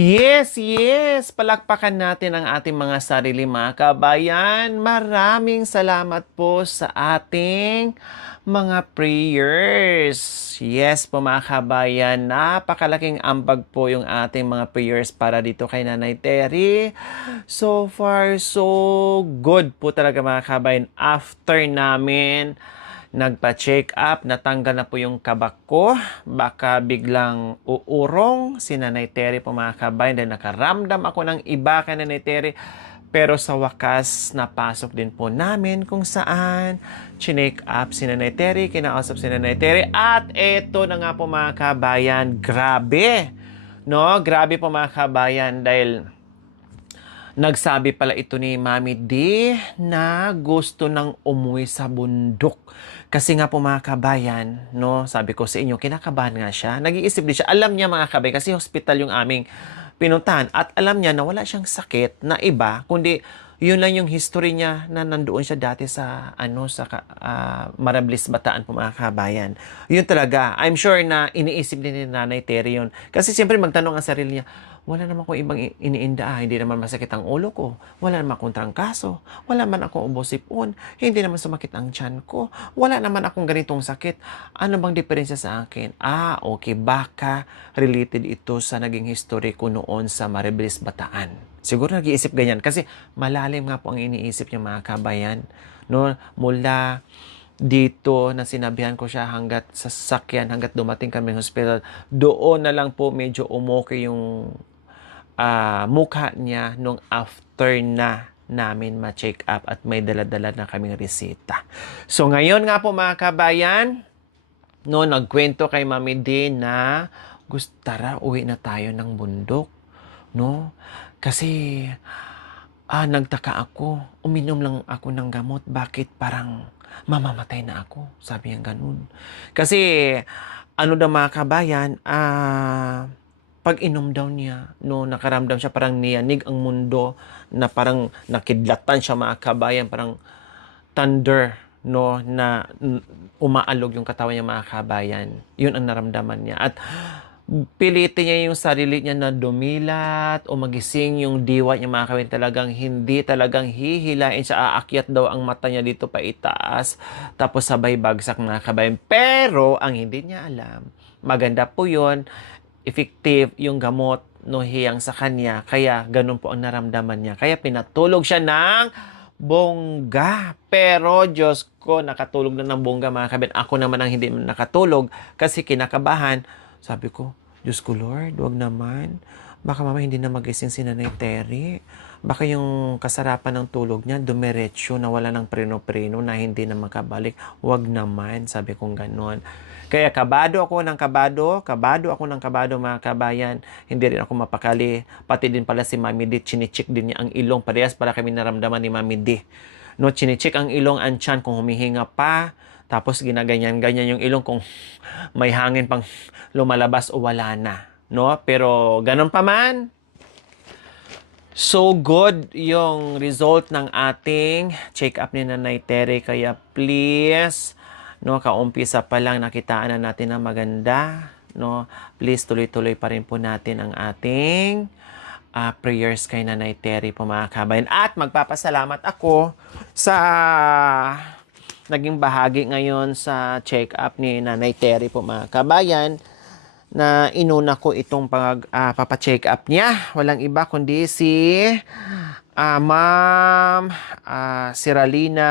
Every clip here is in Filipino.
Yes, yes! Palakpakan natin ang ating mga sarili mga kabayan. Maraming salamat po sa ating mga prayers. Yes po mga kabayan, napakalaking ambag po yung ating mga prayers para dito kay Nanay Terry. So far, so good po talaga mga kabayan. After namin nagpa-check up, natanggal na po yung kabak ko. Baka biglang uurong si Nanay Terry po mga kabayan dahil nakaramdam ako ng iba kay Nanay Terry. Pero sa wakas, napasok din po namin kung saan chinek up si Nanay Terry, kinausap si Nanay Terry. At eto na nga po mga kabayan, grabe! No, grabe po mga kabayan dahil nagsabi pala ito ni Mami D na gusto nang umuwi sa bundok. Kasi nga po mga kabayan, no, sabi ko sa inyo, kinakabahan nga siya. Nag-iisip din siya. Alam niya mga kabayan, kasi hospital yung aming pinuntahan. At alam niya na wala siyang sakit na iba, kundi yun lang yung history niya na nandoon siya dati sa Marablis Bataan po mga kabayan. Yun talaga. I'm sure na iniisip din ni Nanay Terry yun. Kasi siyempre magtanong ang sarili niya, wala naman akong ibang iniinda. Hindi naman masakit ang ulo ko. Wala naman akong trangkaso. Wala naman akong ubosipon. Hindi naman sumakit ang tiyan ko. Wala naman akong ganitong sakit. Ano bang diferensya sa akin? Okay. Baka related ito sa naging history ko noon sa Mariblis Bataan. Siguro nag-iisip ganyan. Kasi malalim nga po ang iniisip niya mga kabayan. No? Mula dito na sinabihan ko siya hanggat sa sasakyan, hanggat dumating kami ng hospital, doon na lang po medyo umuki yung mukha niya nung after na namin ma-check up at may dala-dala na kaming resita. So ngayon nga po mga kabayan, no, nagkwento kay Mami D na tara, uwi na tayo ng bundok. No? Kasi nagtaka ako, uminom lang ako ng gamot, bakit parang mamamatay na ako? Sabi niya ganun. Kasi ano daw mga kabayan, pag inom daw niya, no, nakaramdam siya parang niyanig ang mundo, na parang nakidlatan siya mga kabayan, parang thunder, no, na umaalog yung katawan niya mga kabayan. Yun ang naramdaman niya. At pilitin niya yung sarili niya na dumilat o magising yung diwa niya mga kabayan. Talagang hihilain siya. Aakyat daw ang mata niya dito pa itaas. Tapos sabay bagsak mga kabayan. Pero ang hindi niya alam, maganda po yun, effective yung gamot no hiyang sa kanya, kaya ganun po ang naramdaman niya, kaya pinatulog siya ng bongga. Pero Diyos ko, nakatulog na ng bongga mga kabin. Ako naman ang hindi nakatulog kasi kinakabahan. Sabi ko, Diyos ko Lord, wag naman, baka mama hindi na magising si Nanay Terry, baka yung kasarapan ng tulog niya dumiretso na wala ng preno-preno na hindi na makabalik. Wag naman, sabi kong ganon. Kaya kabado ako ng kabado mga kabayan. Hindi rin ako mapakali. Pati din pala si Mami D, chinichik din niya ang ilong. Parehas para kami naramdaman ni Mami D. No, chinichik ang ilong, ang tiyan kung humihinga pa. Tapos ginaganyan-ganyan yung ilong kung may hangin pang lumalabas o wala na. No? Pero ganun pa man, so good yung result ng ating check-up ni Nanay Terry. Kaya please, no, kaumpisa pa lang nakitaan na natin na maganda. No? Please tuloy-tuloy pa rin po natin ang ating prayers kay Nanay Terry po mga kabayan. At magpapasalamat ako sa naging bahagi ngayon sa check-up ni Nanay Terry po mga kabayan, na inuna ko itong papacheck up niya. Walang iba kundi si Ma'am Siralina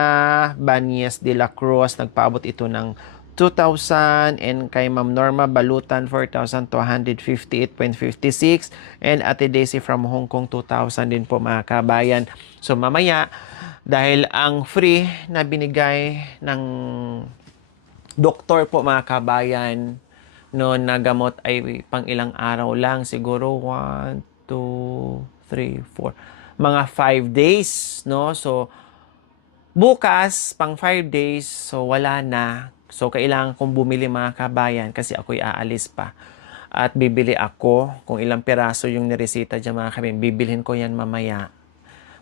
Banyes de la Cruz. Nagpaabot ito ng 2,000, and kay Ma'am Norma Balutan 4,258.56, and Ate Daisy from Hong Kong 2,000 din po mga kabayan. So mamaya, dahil ang free na binigay ng doktor po mga kabayan, no, na gamot ay pang ilang araw lang, siguro 1, 2, 3, 4, mga 5 days, no? So bukas pang 5 days, so wala na. So kailangan kong bumili mga kabayan kasi ako'y aalis pa. At bibili ako kung ilang piraso yung niresita dyan mga kabayan. Bibilhin ko yan mamaya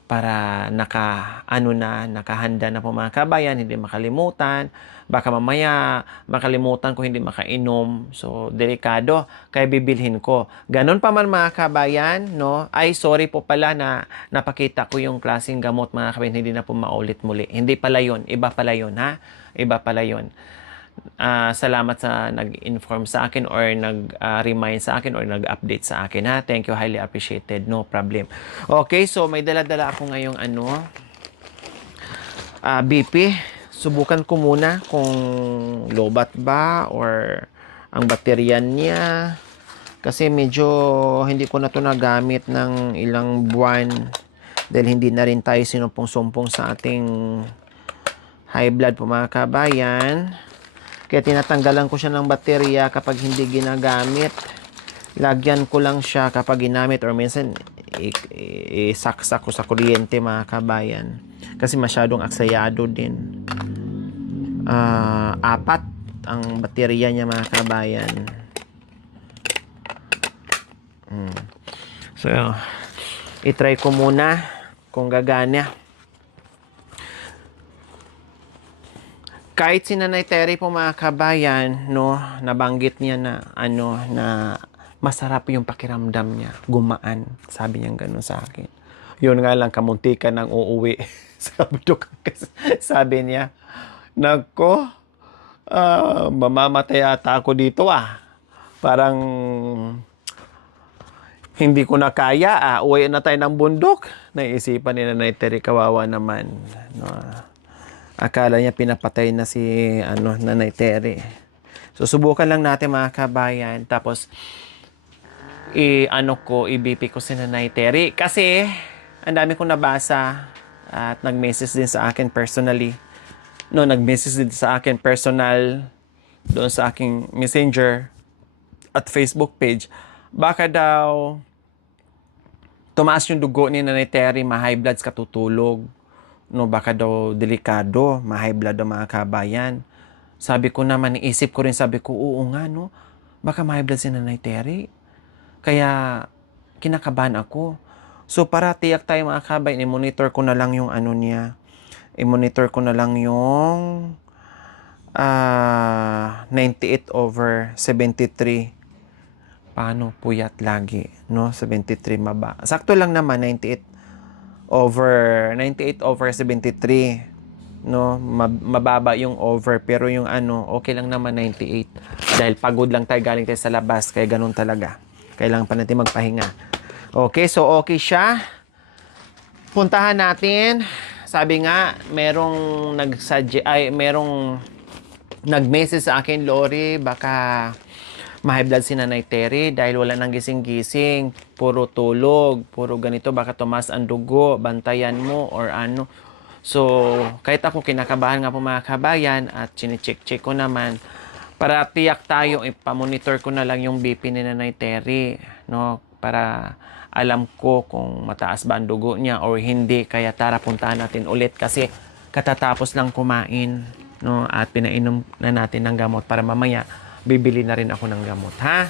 para nakahanda na po mga kabayan, hindi makalimutan. Baka mamaya makalimutan ko, hindi makainom. So, delikado. Kaya bibilhin ko. Ganon pa man mga kabayan, no? Ay, sorry po pala na napakita ko yung klaseng gamot mga kabayan. Hindi na po maulit muli. Hindi pala yun. Iba pala yun, ha? Iba pala yun. Salamat sa nag-inform sa akin or nag-remind sa akin or nag-update sa akin, ha? Thank you. Highly appreciated. No problem. Okay, so may dala-dala ako ngayong BP. Subukan ko muna kung lobat ba or ang baterya niya. Kasi medyo hindi ko na ito nagamit ng ilang buwan dahil hindi na rin tayo sinumpong-sumpong sa ating high blood po mga kabayan. Kaya tinatanggalan ko siya ng baterya kapag hindi ginagamit. Lagyan ko lang siya kapag ginamit or minsan isaksak ko sa kuryente mga kabayan. Kasi masyadong aksayado din. 4 ang baterya niya mga kabayan. So, itry ko muna kung gagana. Kahit si Nanay Terry po mga kabayan, no, nabanggit niya na na masarap yung pakiramdam niya, gumaan. Sabi niya gano'n sa akin. Yun nga lang, kamuntikan ng uuwi. Sabi niya, nako, mamamatay ata ako dito Parang hindi ko na kaya uwi na tayo ng bundok. Naisipan ni Nanay Terry, kawawa naman. No? Akala niya pinapatay na si Nanay Terry. So subukan lang natin mga kabayan. Tapos i-BP ko si Nanay Terry. Kasi ang dami kong nabasa at nag-message din sa akin personally. No, nag-message din sa akin personal doon sa aking messenger at Facebook page. Baka daw tumaas yung dugo ni Nanay Terry, ma-high bloods katutulog. No, baka daw delikado, ma-high blood ang mga kabayan. Sabi ko naman, iisip ko rin, sabi ko, oo nga, no? Baka ma-high blood si Nanay Terry. Kaya kinakabahan ako. So para tiyak tayo mga kabayan, i-monitor ko na lang yung niya. I-monitor ko na lang yung 98/73. Paano puyat lagi, no? 73 maba. Sakto lang naman 98/73, no? Mababa yung over pero yung okay lang naman 98. Dahil pagod lang tayo, galing tayo sa labas, kaya ganun talaga. Kailangan pa natin magpahinga. Okay, so okay siya. Puntahan natin. Sabi nga, merong nag-message sa akin, Lori, baka ma-high blood si Nanay Terry dahil wala nang gising-gising, puro tulog, puro ganito, baka tumaas ang dugo, bantayan mo or ano. So, kahit ako kinakabahan nga po mga kabayan at chine-check ko naman, para tiyak tayo, ipamonitor ko na lang yung BP ni Nanay Terry, no? Para alam ko kung mataas ba ang dugo niya or hindi. Kaya tara, puntahan natin ulit kasi katatapos lang kumain, no? At pinainom na natin ng gamot para mamaya bibili na rin ako ng gamot, ha?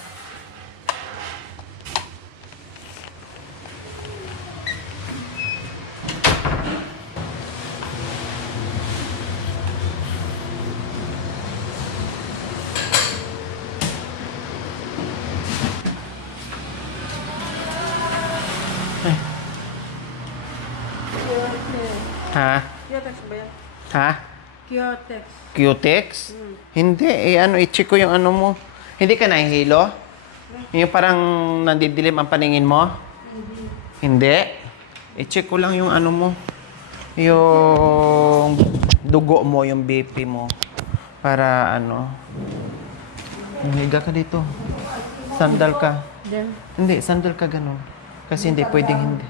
Ha? Cutex ba yan? Ha? Cutex. Cutex? Hindi. I-check ko yung mo. Hindi ka nahihilo? Yung parang nandidilim ang paningin mo? Hindi. I-check ko lang yung mo. Yung dugo mo, yung BP mo. Para Higa ka dito. Sandal ka. Hindi, sandal ka ganun. Kasi hindi, pwedeng hindi.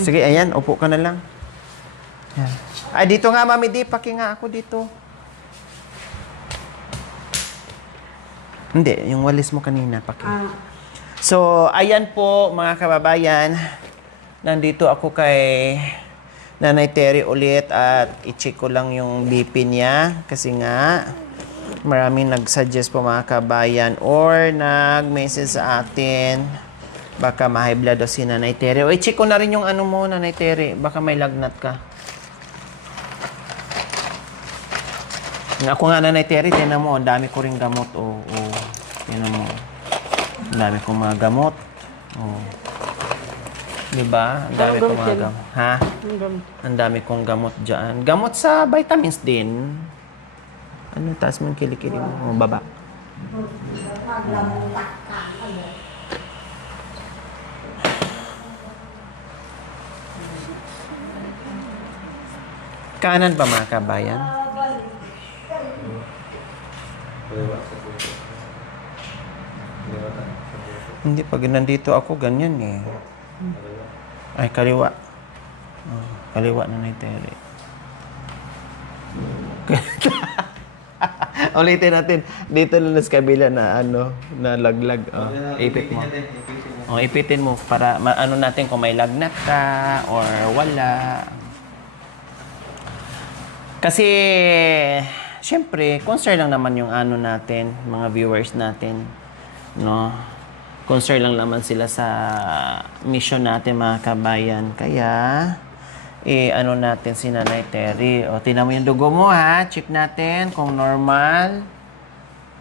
Sige, ayan, upo ka na lang. Yan. Ay, dito nga, Mami Di, paki nga ako dito. Hindi, yung walis mo kanina, paki. So, ayan po, mga kababayan. Nandito ako kay Nanay Terry ulit at i-check ko lang yung BP niya. Kasi nga, maraming nag-suggest po mga kabayan or nag-message sa atin Baka ma-high blood daw si Nanay Tere. O, i-check ko na rin yung ano mo, Nanay Tere. Baka may lagnat ka. Ako nga, Nanay Tere, tinan mo, ang dami ko ring gamot. O, tinan mo. Ang dami kong mga gamot. O. Diba? Ang dami kong mga gamot. Ha? Ang dami kong gamot dyan. Gamot sa vitamins din. Ano, taas mo yung kilikili mo. O, baba. Kanan pa mga kabayan? Hindi, pag nandito ako, ganyan eh. Ay, kaliwa. Oh, kaliwa na Tere. Ulitin natin. Dito na sa kabila na ano, na laglag. Oh, ipit mo. Oh, ipitin mo para ano natin kung may lagnat ka or wala. Kasi, syempre, concern lang naman yung ano natin, mga viewers natin, no? Concern lang naman sila sa mission natin, mga kabayan. Kaya, ano natin si Nanay Tere. O, tingnan mo yung dugo mo, ha? Check natin kung normal.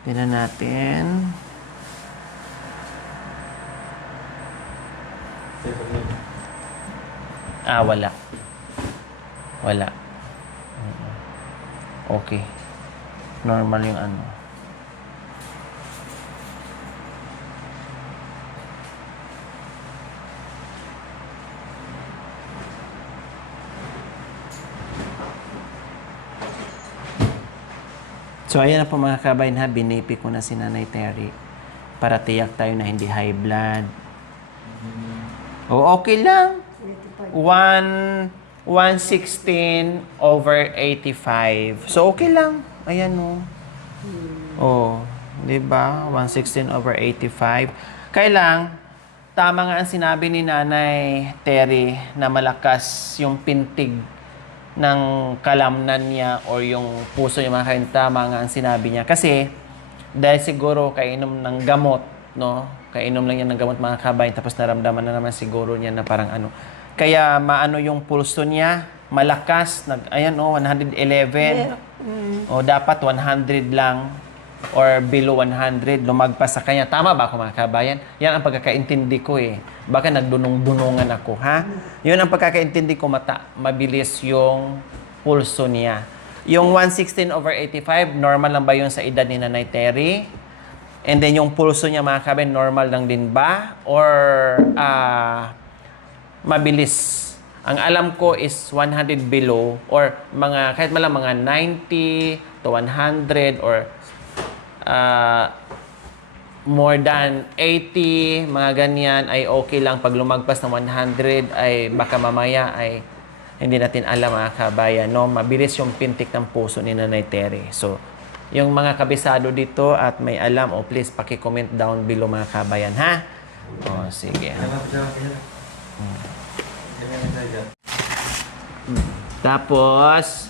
Tingnan natin. Wala. Wala. Okay. Normal yung ano. So, ayan na po mga kabayan ha. Binipi ko na si Nanay Tere para tiyak tayo na hindi high blood. O, okay lang. 116/85. So, okay lang. Ayan o. Oh, di ba? 116/85. Kailang, tama nga ang sinabi ni Nanay Tere na malakas yung pintig ng kalamnan niya or yung puso niya, mga kain. Tama nga ang sinabi niya. Kasi, dahil siguro kainom ng gamot, no? Kainom lang yan ng gamot, mga kabayan, tapos naramdaman na naman siguro niya na parang ano. Kaya maano yung pulso niya, malakas, ayan o, 111. O dapat 100 lang or below 100, lumagpas sa kanya. Tama ba ako mga kabayan? Yan ang pagkakaintindi ko eh. Baka nagdunong-dunungan ako, ha? Yun ang pagkakaintindi ko, mabilis yung pulso niya. Yung 116/85, normal lang ba yun sa edad ni Nanay Tere? And then yung pulso niya mga kabayan, normal lang din ba? Or mabilis? Ang alam ko is 100 below or mga kahit malang mga 90 to 100 or more than 80, mga ganyan ay okay lang. Pag lumagpas ng 100 ay baka mamaya ay hindi natin alam mga kabayan, no? Mabilis yung pintik ng puso ni Nanay Tere. So, yung mga kabisado dito at may alam, please paki-comment down below mga kabayan, ha? O, sige. Tapos,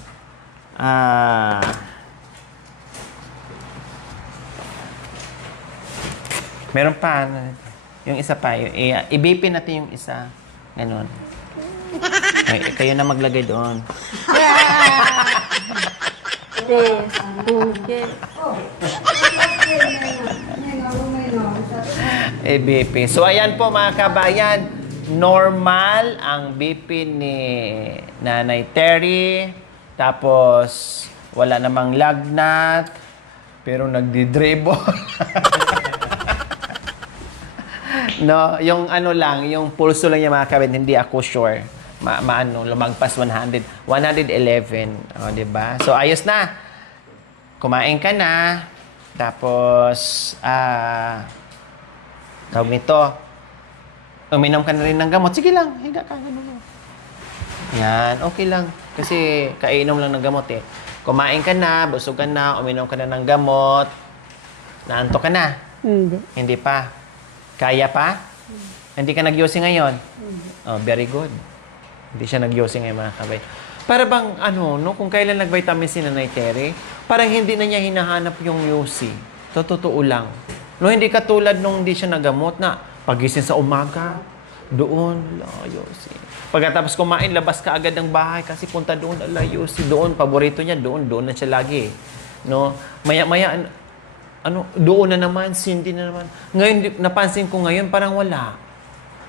meron pa, yung isa pa, i-BP natin yung isa. Ganon. Kayo na maglagay doon. BP. So, ayan po mga kabayan. Normal ang BP ni Nanay Tere. Tapos, wala namang lagnat. Pero nagdi-dribble. No, yung ano lang, yung pulso lang niya mga kabayan, hindi ako sure. Lumagpas 100. 111. O, diba? So, ayos na. Kumain ka na. Tapos, tawag nito, uminom ka na rin ng gamot. Sige lang, higa ka. Yan, okay lang. Kasi kainom lang ng gamot eh. Kumain ka na, busog ka na, uminom ka na ng gamot. Naantok ka na? Hindi. Hindi pa. Kaya pa? Hindi ka nag-yosi ngayon? Oh, very good. Hindi siya nag-yosi ngayon, mga kabay. Para bang, no, kung kailan nag-vitamin si Nanay Tere, parang hindi na niya hinahanap yung yosi. Totoo lang. No, hindi katulad nung hindi siya nagamot na Pagising sa umaga, doon, layo si. Pagkatapos kumain, labas ka agad ng bahay kasi punta doon, layo si. Doon, paborito niya, doon na siya lagi. No? Maya-maya, doon na naman, Cindy na naman. Ngayon, napansin ko ngayon, parang wala.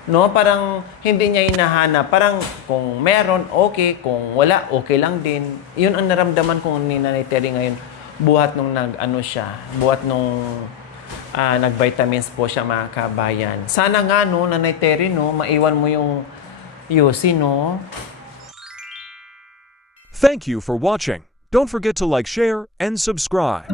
No? Parang hindi niya hinahanap. Parang kung meron, okay. Kung wala, okay lang din. Yun ang naramdaman ko ni Nanay Terry ngayon. Buhat nung buhat nung nag-vitamins po siya, mga kabayan. Sana nga, no, Nanay Terry, no, maiwan mo yung Yossi, no? Thank you for watching. Don't forget to like, share, and subscribe.